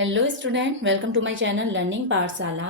Hello student, welcome to my channel learning Pathshala.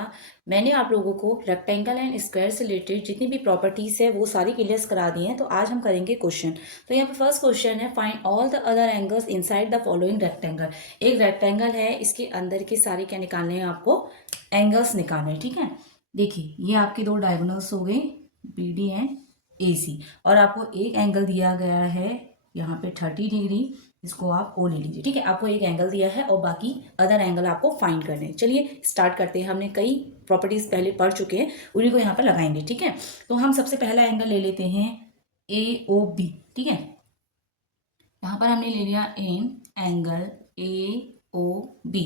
मैंने आप लोगों को रेक्टेंगल एंड स्क्वायर से रिलेटेड जितनी भी प्रॉपर्टीज़ है वो सारी क्लियर करा दी हैं। तो आज हम करेंगे क्वेश्चन। तो यहाँ पे फर्स्ट क्वेश्चन है, find all the other angles inside the following rectangle. एक रेक्टेंगल है, इसके अंदर के सारे क्या निकालने हैं आपको? एंगल्स निकालने हैं। ठीक है, देखिए ये आपके दो डायगोनल्स हो गए, बी डी एंड ए सी, और आपको एक एंगल दिया गया है यहाँ पे 30 डिग्री। इसको आप ओ ले लीजिए। ठीक है, आपको एक एंगल दिया है और बाकी अदर एंगल आपको फाइंड करने हैं। चलिए स्टार्ट करते हैं। हमने कई प्रॉपर्टीज पहले पढ़ चुके हैं, उन्हीं को यहाँ पर लगाएंगे। ठीक है, तो हम सबसे पहला एंगल ले लेते हैं ए ओ बी। ठीक है, यहाँ पर हमने ले लिया an angle A O B.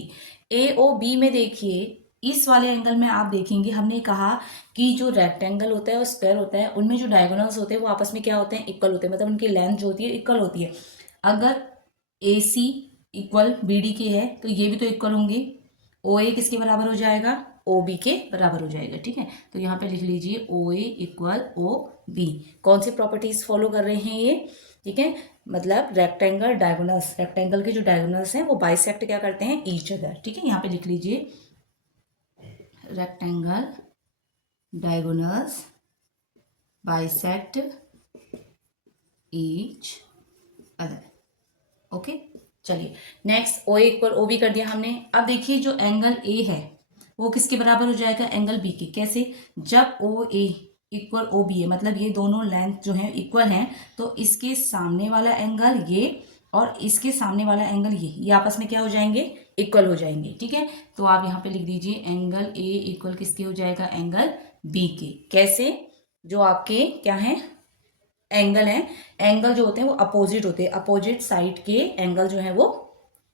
A O B में देखिए, इस वाले एंगल में आप देखेंगे हमने कहा कि जो रेक्टेंगल होता है और स्क्वायर होता है, उनमें जो डायगोनल्स होते हैं वो आपस में क्या होते हैं? इक्वल होते हैं, मतलब उनकी लेंथ जो होती है इक्वल होती है। अगर ए सी इक्वल बी डी के है तो ये भी तो इक्वल होंगे। ओ ए किसके बराबर हो जाएगा? ओ बी के बराबर हो जाएगा। ठीक है, तो यहाँ पे लिख लीजिए ओ ए इक्वल ओ बी। कौन सी प्रॉपर्टीज फॉलो कर रहे हैं ये? ठीक है, मतलब रेक्टेंगल डायगोनल्स, रेक्टेंगल के जो डायगोनल्स हैं वो बाइसेक्ट क्या करते हैं? Each other. ठीक है, यहाँ पे लिख लीजिए rectangle diagonals bisect each other. Okay, चलिए next O equal O B कर दिया हमने। अब देखिए जो एंगल ए है वो किसके बराबर हो जाएगा? एंगल बी के। कैसे? जब ओ ए इक्वल ओ बी है, मतलब ये दोनों लेंथ जो है इक्वल हैं, तो इसके सामने वाला एंगल ये और इसके सामने वाला एंगल ये आपस में क्या हो जाएंगे? इक्वल हो जाएंगे। ठीक है, तो आप यहाँ पे लिख दीजिए एंगल ए इक्वल किसके हो जाएगा? एंगल बी के। कैसे? जो आपके क्या है एंगल है, एंगल जो होते हैं वो अपोजिट होते हैं, अपोजिट साइड के एंगल जो है वो,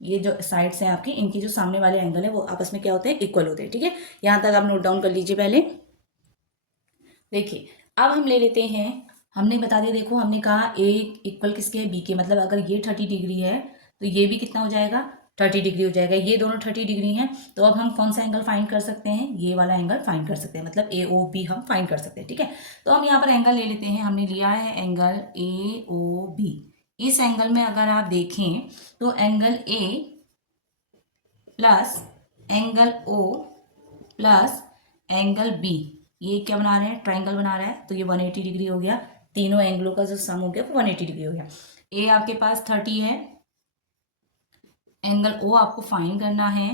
ये जो साइड्स हैं आपकी, इनके जो सामने वाले एंगल है वो आपस में क्या होते हैं? इक्वल होते हैं। ठीक है, यहां तक आप नोट डाउन कर लीजिए पहले। देखिए अब हम ले लेते हैं, हमने बता दिया, देखो हमने कहा ए इक्वल किसके है? बी के। मतलब अगर ये 30 डिग्री है तो ये भी कितना हो जाएगा? 30 डिग्री हो जाएगा। ये दोनों 30 डिग्री हैं, तो अब हम कौन सा एंगल फाइंड कर सकते हैं? ये वाला एंगल फाइंड कर सकते हैं, मतलब ए ओ बी हम फाइंड कर सकते हैं। ठीक है, तो हम यहाँ पर एंगल ले लेते हैं। हमने लिया है एंगल ए ओ बी। इस एंगल में अगर आप देखें तो angle A plus angle O plus angle B, ये क्या बना रहे हैं? ट्राइंगल बना रहा है, तो ये 180 डिग्री हो गया। तीनों एंगलों का जो सम हो गया वो 180 डिग्री हो गया। ए आपके पास 30 है, एंगल ओ आपको फाइंड करना है,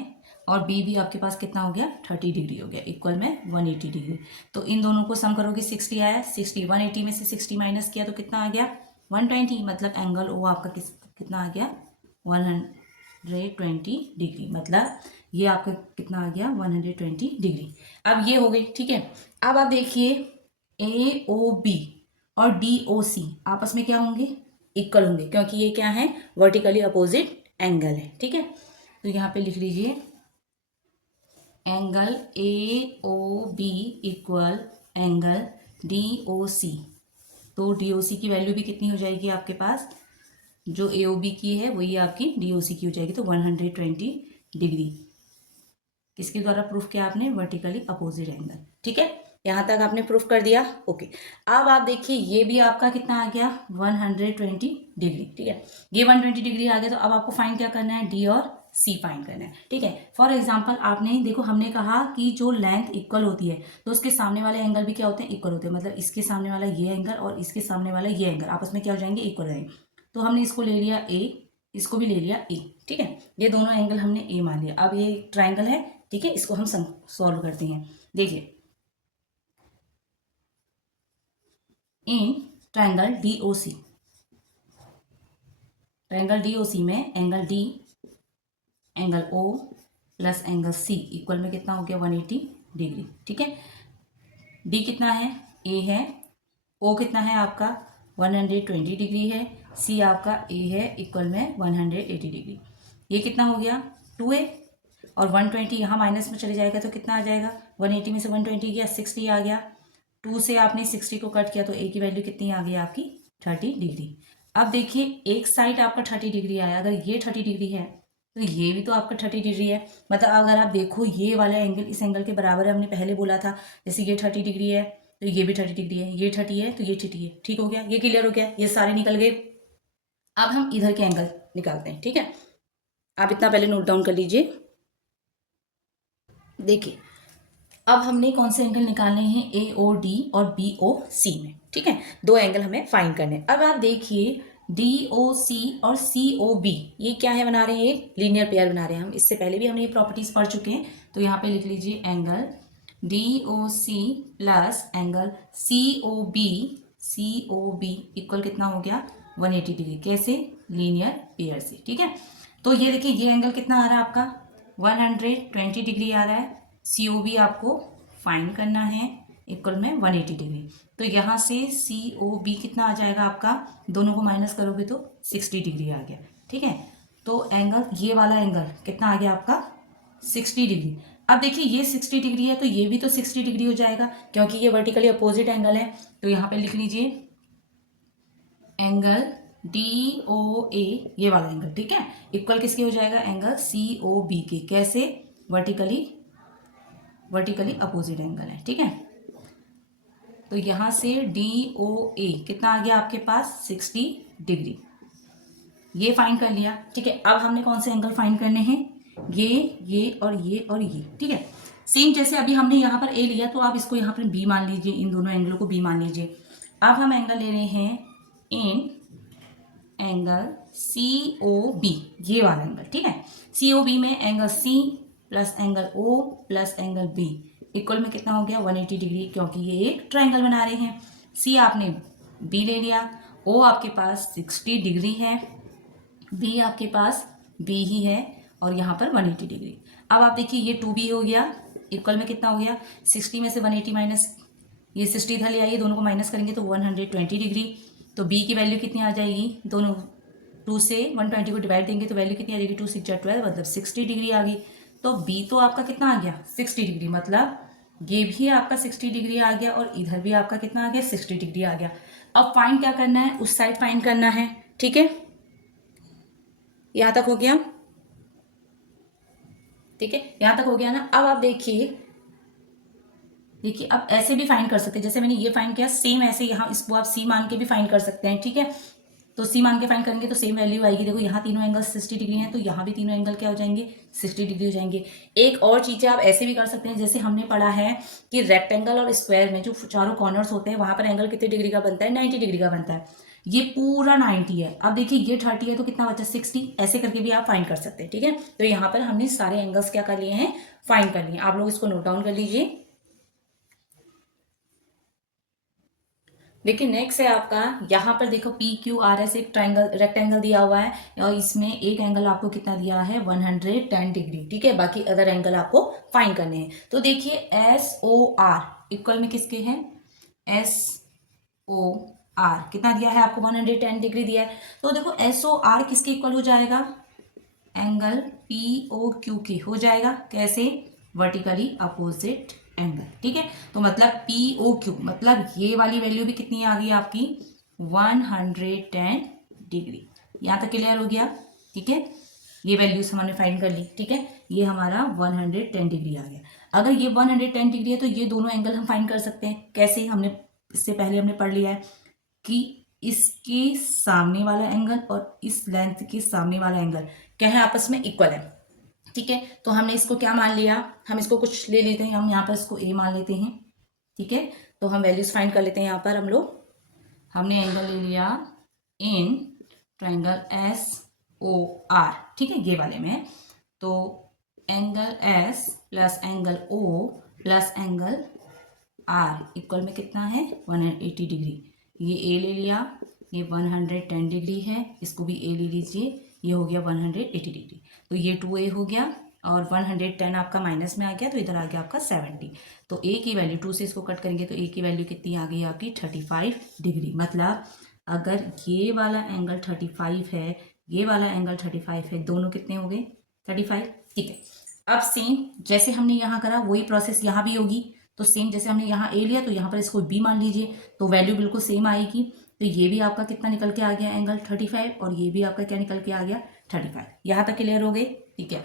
और बी भी आपके पास कितना हो गया? 30 डिग्री हो गया, इक्वल में 180 डिग्री। तो इन दोनों को सम करोगे 60 आया। 60 180 में से 60 माइनस किया तो कितना आ गया? 120। मतलब एंगल ओ आपका कितना आ गया? 120 डिग्री। मतलब ये आपका कितना आ गया? 120 डिग्री। अब ये हो गई। ठीक है, अब आप देखिए ए ओ बी और डी ओ सी आपस में क्या होंगे? इक्वल होंगे, क्योंकि ये क्या है? वर्टिकली अपोजिट एंगल है। ठीक है, तो यहाँ पे लिख लीजिए angle A O B equal angle D O C. तो डी ओ सी की वैल्यू भी कितनी हो जाएगी आपके पास? जो ए ओ बी की है वही आपकी डी ओ सी की हो जाएगी, तो 120 डिग्री। किसके द्वारा प्रूफ किया आपने? Vertically opposite angle. ठीक है, यहाँ तक आपने प्रूफ कर दिया। ओके, अब आप देखिए ये भी आपका कितना आ गया? 120 डिग्री। ठीक है, ये 120 डिग्री आ गया, तो अब आपको फाइंड क्या करना है? डी और सी फाइंड करना है। ठीक है, फॉर एग्जाम्पल आपने देखो, हमने कहा कि जो लेंथ इक्वल होती है तो उसके सामने वाले एंगल भी क्या होते हैं? इक्वल होते हैं। मतलब इसके सामने वाला ये एंगल और इसके सामने वाला ये एंगल आपस में क्या हो जाएंगे? इक्वल रहेंगे। तो हमने इसको ले लिया ए, इसको भी ले लिया ए। ठीक है, ये दोनों एंगल हमने ए मान लिया। अब ये ट्राइंगल है, ठीक है, इसको हम सॉल्व करते हैं। देखिए in triangle D O C, triangle D O C में angle D angle O plus angle C equal में कितना हो गया? 180 डिग्री। ठीक है, डी कितना है? ए है। ओ कितना है आपका? 120 डिग्री है। सी आपका ए है, इक्वल में 180 डिग्री। ये कितना हो गया? 2a, और 120 यहाँ माइनस में चले जाएगा तो कितना आ जाएगा? 180 में से 120 गया, 60 आ गया। 2 से आपने 60 को कट किया तो a की वैल्यू कितनी आ गई आपकी? 30 डिग्री। अब देखिए एक साइड आपका 30 डिग्री आया, अगर ये 30 डिग्री है तो ये भी तो आपका 30 डिग्री है। मतलब अगर आप देखो ये वाला एंगल इस एंगल के बराबर है, हमने पहले बोला था। जैसे ये 30 डिग्री है तो ये भी 30 डिग्री है, ये 30 है तो ये 30 है। ठीक हो गया, ये क्लियर हो गया, ये सारे निकल गए। अब हम इधर के एंगल निकालते हैं। ठीक है, आप इतना पहले नोट डाउन कर लीजिए। देखिए अब हमने कौन से एंगल निकालने हैं, ए ओ डी और बी ओ सी में, ठीक है, दो एंगल हमें फाइंड करने हैं। अब आप देखिए डी ओ सी और सी ओ बी ये क्या है, बना रहे हैं एक लीनियर पेयर बना रहे हैं हम, इससे पहले भी हमने ये प्रॉपर्टीज पढ़ चुके हैं। तो यहाँ पे लिख लीजिए angle D O C plus angle C O B equal कितना हो गया 180 डिग्री, कैसे, लीनियर पेयर से, ठीक है। तो ये देखिए ये एंगल कितना आ रहा है आपका 120 डिग्री आ रहा है, सी ओ बी आपको फाइंड करना है इक्वल में 180 डिग्री। तो यहाँ से सी ओ बी कितना आ जाएगा आपका, दोनों को माइनस करोगे तो 60 डिग्री आ गया, ठीक है। तो एंगल ये वाला एंगल कितना आ गया आपका 60 डिग्री। अब देखिए ये 60 डिग्री है तो ये भी तो 60 डिग्री हो जाएगा क्योंकि ये वर्टिकली अपोजिट एंगल है। तो यहाँ पे लिख लीजिए एंगल डी ओ ए ये वाला एंगल, ठीक है, इक्वल किसके हो जाएगा एंगल सी ओ बी के, कैसे, वर्टिकली अपोजिट एंगल है, ठीक है। तो यहां से डी ओ ए कितना आ गया आपके पास 60 डिग्री, ये फाइंड कर लिया, ठीक है। अब हमने कौन से एंगल फाइंड करने हैं, ये और ये, ठीक है। सेम जैसे अभी हमने यहाँ पर ए लिया तो आप इसको यहाँ पर बी मान लीजिए, इन दोनों एंगलों को बी मान लीजिए। अब हम एंगल ले रहे हैं इन एंगल सी ओ बी ये वाला एंगल, ठीक है। सी ओ बी में angle C plus angle O plus angle B equal में कितना हो गया 180 डिग्री, क्योंकि ये एक ट्रायंगल बना रहे हैं। सी आपने बी ले लिया, ओ आपके पास 60 डिग्री है, बी आपके पास बी ही है और यहाँ पर 180 डिग्री। अब आप देखिए ये 2b हो गया इक्वल में कितना हो गया 60 में से 180 माइनस, ये 60 इधर ले आइए, दोनों को माइनस करेंगे तो 120 डिग्री। तो b की वैल्यू कितनी आ जाएगी, दोनों 2 से 120 को डिवाइड देंगे तो वैल्यू कितनी आ जाएगी 2 6 12 मतलब 60 डिग्री आ गई। तो b तो आपका कितना आ गया 60 डिग्री, मतलब ये भी आपका 60 डिग्री आ गया और इधर भी आपका कितना आ गया 60 डिग्री आ गया। अब फाइंड क्या करना है, उस साइड फाइंड करना है, ठीक है। यहां तक हो गया, ठीक है, यहां तक हो गया ना। अब आप देखिए अब ऐसे भी फाइंड कर सकते हैं, जैसे मैंने ये फाइंड किया सेम ऐसे यहाँ इसको आप सी मान के भी फाइंड कर सकते हैं, ठीक है। तो सी मान के फाइंड करेंगे तो सेम वैल्यू आएगी। देखो यहाँ तीनों एंगल 60 डिग्री हैं तो यहाँ भी तीनों एंगल क्या हो जाएंगे 60 डिग्री हो जाएंगे। एक और चीज़ें आप ऐसे भी कर सकते हैं, जैसे हमने पढ़ा है कि रेक्टेंगल और स्क्वायर में जो चारों कॉर्नर्स होते हैं वहां पर एंगल कितने डिग्री का बनता है 90 डिग्री का बनता है। ये पूरा 90 है। अब देखिए ये 30 है तो कितना बचा 60, ऐसे करके भी आप फाइंड कर सकते हैं, ठीक है। तो यहाँ पर हमने सारे एंगल्स क्या कर लिए हैं फाइंड कर लिए। आप लोग इसको नोट डाउन कर लीजिए। देखिए नेक्स्ट है आपका, यहाँ पर देखो पी क्यू आर एस एक ट्राइंगल रेक्टेंगल दिया हुआ है और इसमें एक एंगल आपको कितना दिया है 110 डिग्री, ठीक है। बाकी अदर एंगल आपको फाइंड करने हैं। तो देखिए एस ओ आर इक्वल में किसके हैं, एस ओ आर कितना दिया है आपको 110 डिग्री दिया है। तो देखो एस ओ आर किसके इक्वल हो जाएगा, एंगल पी ओ क्यू के हो जाएगा, कैसे, वर्टिकली अपोजिट एंगल, ठीक है। तो मतलब पी ओ क्यू मतलब ये वाली वैल्यू भी कितनी आ गई आपकी 110 डिग्री। यहाँ तक क्लियर हो गया, ठीक है। ये वैल्यूज हमने फाइंड कर ली, ठीक है। ये हमारा 110 डिग्री आ गया। अगर ये 110 डिग्री है तो ये दोनों एंगल हम फाइंड कर सकते हैं, कैसे, हमने इससे पहले हमने पढ़ लिया है कि इसके सामने वाला एंगल और इस लेंथ के सामने वाला एंगल क्या है आपस में इक्वल है, ठीक है। तो हमने इसको क्या मान लिया, हम इसको कुछ ले लेते हैं, हम यहाँ पर इसको ए मान लेते हैं, ठीक है। तो हम वैल्यूज फाइंड कर लेते हैं। यहाँ पर हम लोग हमने एंगल ले लिया in triangle S O R, ठीक है, ये वाले में। तो angle S plus angle O plus angle R equal में कितना है 180 डिग्री। ये ए ले लिया, ये 110 डिग्री है, इसको भी ए ले लीजिए, ये हो गया 180 डिग्री। तो ये 2a हो गया और 110 आपका माइनस में आ गया तो इधर आ गया आपका 70। तो a की वैल्यू 2 से इसको कट करेंगे तो a की वैल्यू कितनी आ गई आपकी 35 डिग्री। मतलब अगर ये वाला एंगल 35 है, ये वाला एंगल 35 है, दोनों कितने हो गए 35, ठीक है। अब सेम जैसे हमने यहाँ करा वही प्रोसेस यहाँ भी होगी। तो सेम जैसे हमने यहाँ ए लिया तो यहाँ पर इसको बी मान लीजिए, तो वैल्यू बिल्कुल सेम आएगी। तो ये भी आपका कितना निकल के आ गया एंगल 35 और ये भी आपका क्या निकल के आ गया 35। यहाँ तक क्लियर हो गए, ठीक है।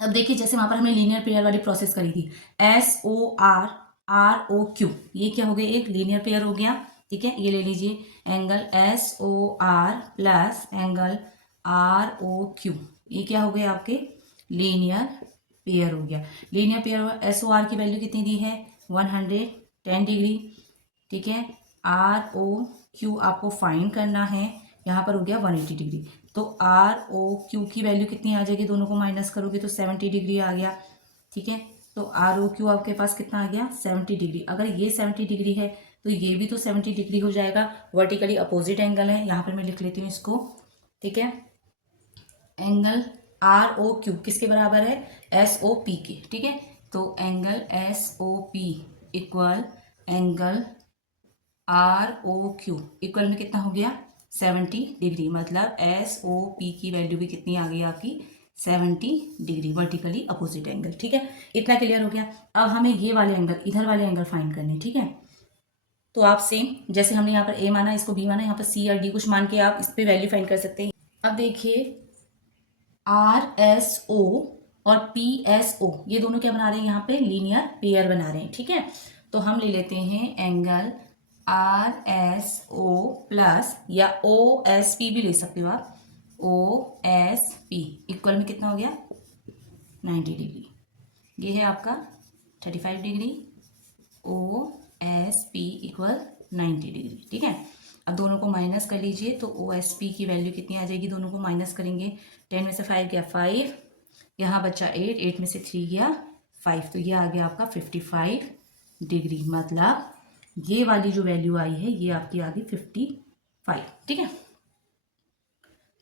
अब देखिए जैसे वहां पर हमने लीनियर पेयर वाली प्रोसेस करी थी, S O R R O Q, ये क्या हो गया एक लीनियर पेयर हो गया, ठीक है। ये ले लीजिए angle S O R plus angle R O Q, ये क्या हो गए आपके लीनियर पेयर हो गया, लीनियर पेयर हुआ। SOR की वैल्यू कितनी दी है 110 डिग्री, ठीक है। ROQ आपको फाइंड करना है, यहाँ पर हो गया 180 डिग्री। तो ROQ की वैल्यू कितनी आ जाएगी, दोनों को माइनस करोगे तो 70 डिग्री आ गया, ठीक है। तो ROQ आपके पास कितना आ गया 70 डिग्री। अगर ये 70 डिग्री है तो ये भी तो 70 डिग्री हो जाएगा, वर्टिकली अपोजिट एंगल है। यहाँ पर मैं लिख लेती हूँ इसको, ठीक है। एंगल ROQ किसके बराबर है, SOP के, ठीक है। तो angle SOP equal angle ROQ equal में कितना हो गया 70 डिग्री। मतलब SOP की वैल्यू भी कितनी आ गई आपकी 70 डिग्री, वर्टिकली अपोजिट एंगल, ठीक है। इतना क्लियर हो गया। अब हमें ये वाले एंगल, इधर वाले एंगल फाइंड करने, ठीक है। तो आप सेम जैसे हमने यहाँ पर A माना, इसको B माना, यहाँ पर C और D कुछ मान के आप इस पे वैल्यू फाइंड कर सकते हैं। अब देखिए RSO और PSO ये दोनों क्या बना रहे हैं, यहाँ पे लीनियर पेयर बना रहे हैं, ठीक है। तो हम ले लेते हैं एंगल RSO प्लस, या OSP भी ले सकते हो आप, OSP इक्वल में कितना हो गया 90 डिग्री। ये है आपका 35 डिग्री, OSP इक्वल 90 डिग्री, ठीक है। अब दोनों को माइनस कर लीजिए तो OSP की वैल्यू कितनी आ जाएगी, दोनों को माइनस करेंगे, 10 में से 5 गया 5, यहाँ बचा 8, 8 में से 3 गया 5, तो ये आ गया आपका 55 डिग्री। मतलब ये वाली जो वैल्यू आई है ये आपकी आ गई 55, ठीक है।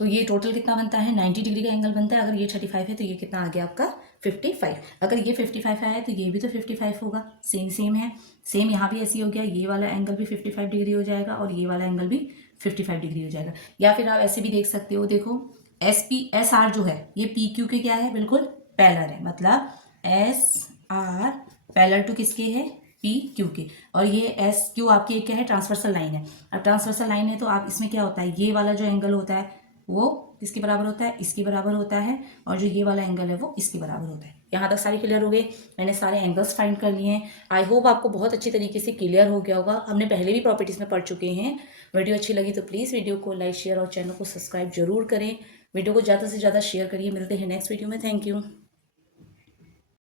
तो ये टोटल कितना बनता है 90 डिग्री का एंगल बनता है। अगर ये 35 है तो ये कितना आ गया आपका 55। अगर ये 55 आया है तो ये भी तो 55 होगा, सेम सेम है। सेम यहाँ भी ऐसी हो गया, ये वाला एंगल भी 55 डिग्री हो जाएगा और ये वाला एंगल भी 55 डिग्री हो जाएगा। या फिर आप ऐसे भी देख सकते हो, देखो SR जो है ये PQ के क्या है, बिल्कुल पैरेलल है। मतलब SR पैरेलल टू किसके है, PQ के। और ये SQ आपकी एक क्या है, ट्रांसवर्सल लाइन है। अब ट्रांसवर्सल लाइन है तो आप इसमें क्या होता है, ये वाला जो एंगल होता है वो किसके बराबर होता है, इसके बराबर होता है, और जो ये वाला एंगल है वो इसके बराबर होता है। यहाँ तक सारी क्लियर हो गई, मैंने सारे एंगल्स फाइंड कर लिए हैं। आई होप आपको बहुत अच्छी तरीके से क्लियर हो गया होगा। हमने पहले भी प्रॉपर्टीज़ में पढ़ चुके हैं। वीडियो अच्छी लगी तो प्लीज़ वीडियो को लाइक शेयर और चैनल को सब्सक्राइब जरूर करें। वीडियो को ज़्यादा से ज़्यादा शेयर करिए। मिलते हैं नेक्स्ट वीडियो में। Thank you.